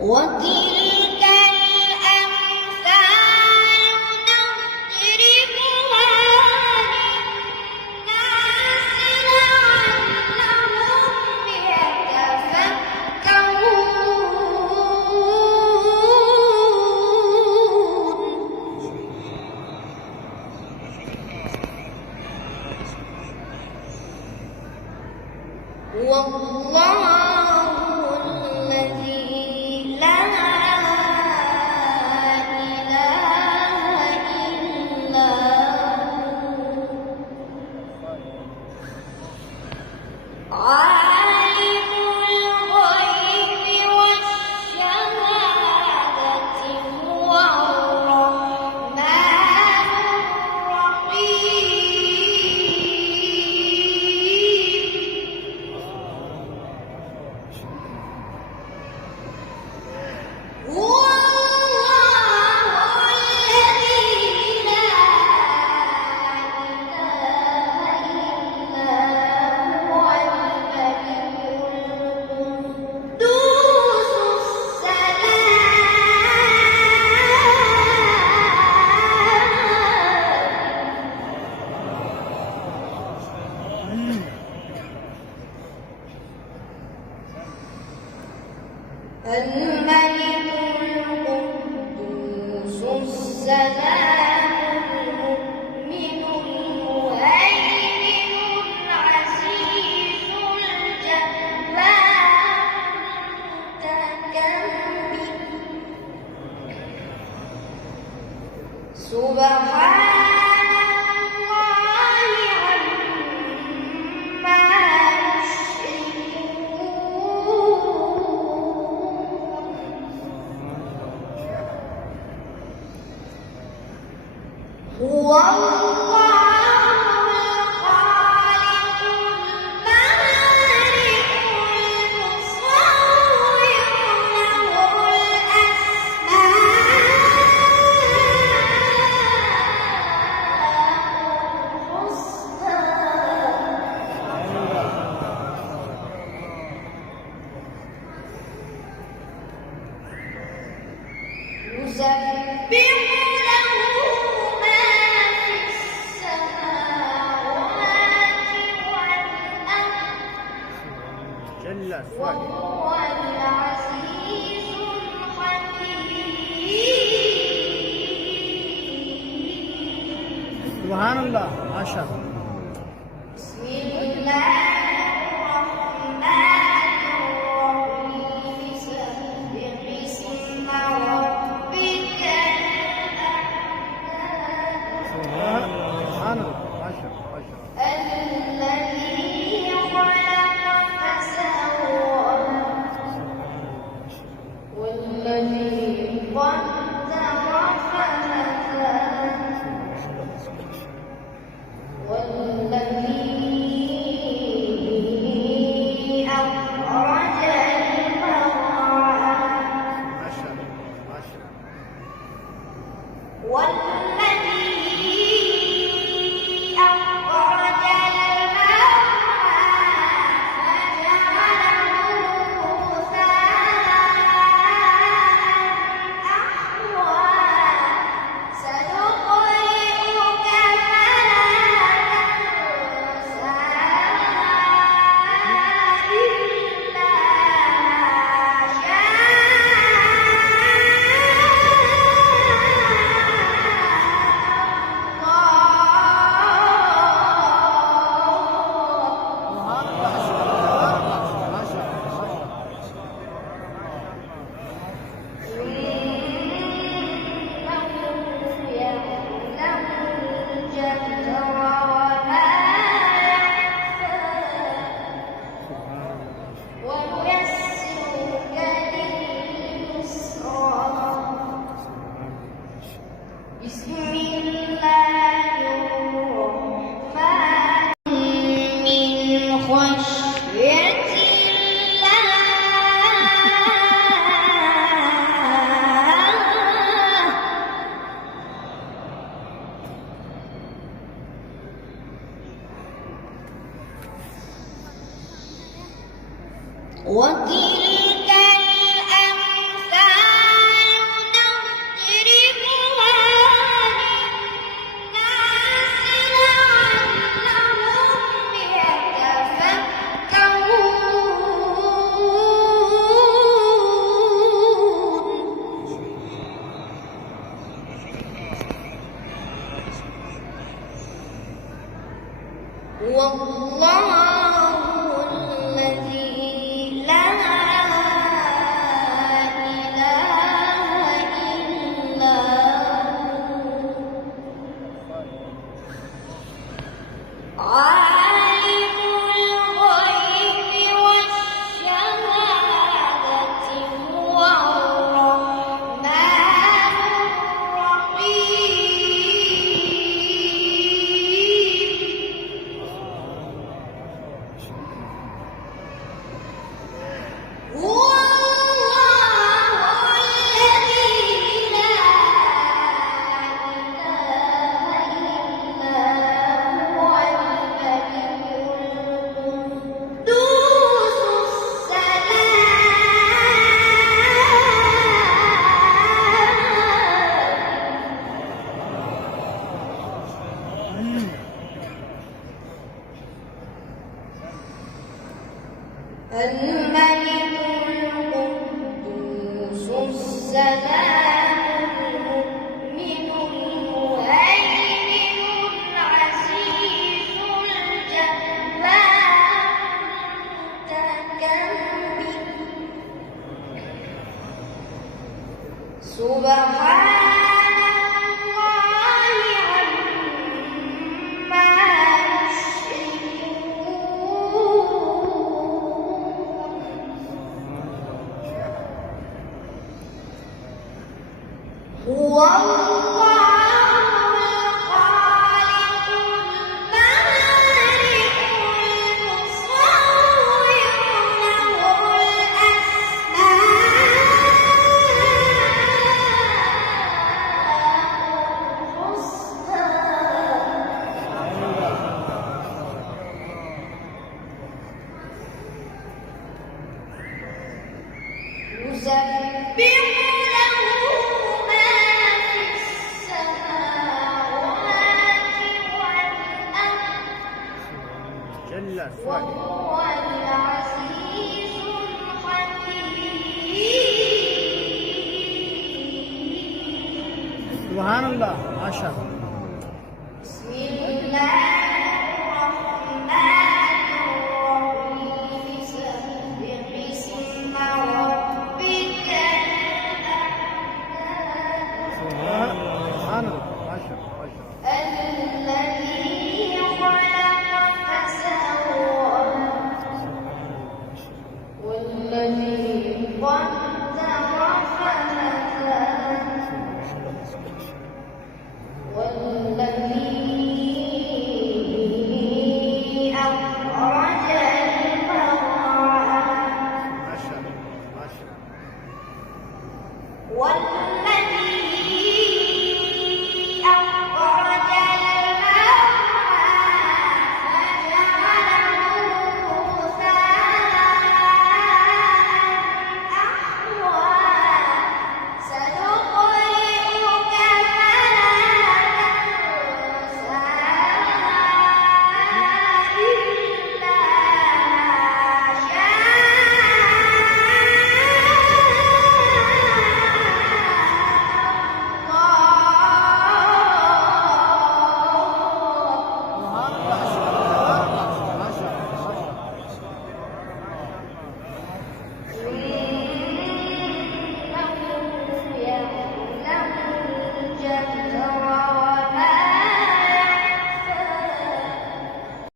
وتلك الأمثال نضربها للناس لعلهم يتفكرون. والله الذي لا إله إلا هو عالم الغيب والشهادة هو الرحمن الرحيم. هو الله الذي لا إله إلا هو الملك القدوس الملك القدوس السلام المؤمن المهيمن العزيز الجبار المتكبر. سبحان الله عما هو الله الخالق البارئ المصور له الأسماء الحسنى. يسبح له ما في السماوات والأرض وهو العزيز الحكيم. سبحان الله ما شاء الله. بسم الله الرحمن الرحيم. سبح اسم ربك سبحان الله ما شاء الله. الذي خلق فسوى والذي قدر فهدى والذي أخرج المرعى ما شاء الله ما شاء الله. والذي أخرج المرعى فجعله غثاء أحوى. سنقرئك فلا تنسى إلا ما بسم الله الرحمن من خشية الله. وتلك الأمثال هو الله الذي لا إله إلا هو عالم الغيب والشهادة هو الرحمن الرحيم هو الله الذي لا إله إلا هو الملك القدوس الملك القدوس السلام المؤمن المهيمن العزيز الجبار المتكبر سبحان الله عما هو الله الخالق البارئ المصور له الأسماء الحسنى يسبح له ما في السماوات والأرض جل وهو العزيز الحكيم سبحان الله ما شاء الله.